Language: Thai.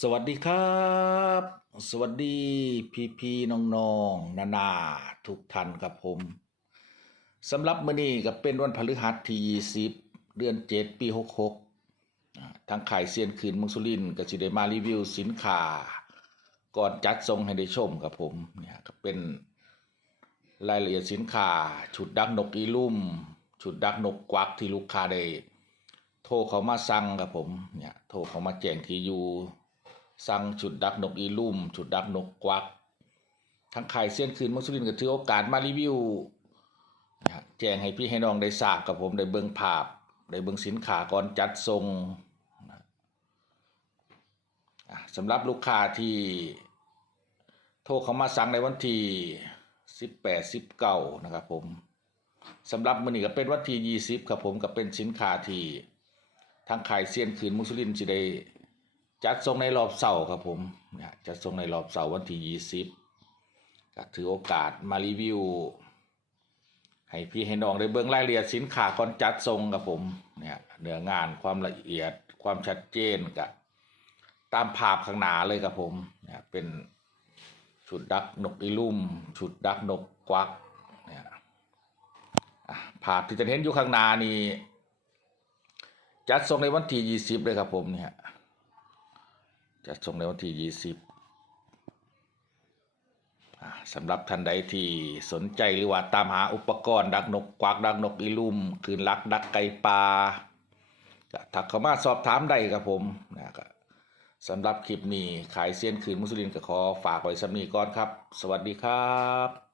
สวัสดีครับ สวัสดีพี่พี่น้องน้องๆนานาทุกท่านครับผมสำหรับมื้อนี้ก็เป็นวันพฤหัสที่20เดือน7 ปี 66 ทางขายเซียนคืนมุงสุรินก็สิได้มารีวิวสินค้าก่อนจัดส่งให้ได้ชมครับผมเนี่ยก็เป็นรายละเอียดสินค้าชุดดักนกอีลุ่ม ชุดดักนกกวักที่ลูกค้าได้โทรเขามาสั่งครับผมเนี่ยโทรเขามาแจ้งที่อยู่ สั่งชุดดักนกอีลุ่มชุดดักนกกวัก ทั้งขายเส้นคืนมุสลิมก็ถือโอกาสมารีวิวนะฮะแจ้งให้พี่ให้น้องได้ทราบกับผมได้เบิ่งภาพได้เบิ่งสินค้าก่อนจัดส่งนะอะสำหรับลูกค้าที่โทรเข้ามาสั่งในวันที่18 19นะครับผมสำหรับมือนี้ก็เป็นวันที่20ครับผมก็เป็นสินค้าที่ทางขายเซียนคืนมุสลิมสิได้ จัดส่งในรอบเสาร์ครับผมเนี่ยจัดส่งในรอบเสาร์วันที่20ก็ถือโอกาสมารีวิว ให้พี่ให้น้องได้เบิ่งรายละเอียดสินค้าก่อนจัดส่งครับผมเนี่ยเนื้องานความละเอียดความชัดเจนกับตามภาพข้างหน้าเลยครับผมเนี่ยเป็นชุดดักนกอีลุ่มชุดดักนกกวักเนี่ยภาพที่จะเห็นอยู่ข้างหน้านี่จัดส่งในวันที่ยี่สิบเลยครับผมเนี่ย จัดส่งในวันที่ยี่สิบสำหรับท่านใดที่สนใจหรือว่าตามหาอุปกรณ์ ดักนกกวักดักนกอีลุ่มคืนลักดักไก่ปลาถักเข้ามาสอบถามได้ครับผมนะก็สำหรับคลิปนี้ขายเซียนคืนมุสลิมก็ขอฝากไว้สำนีก่อนครับ สวัสดีครับ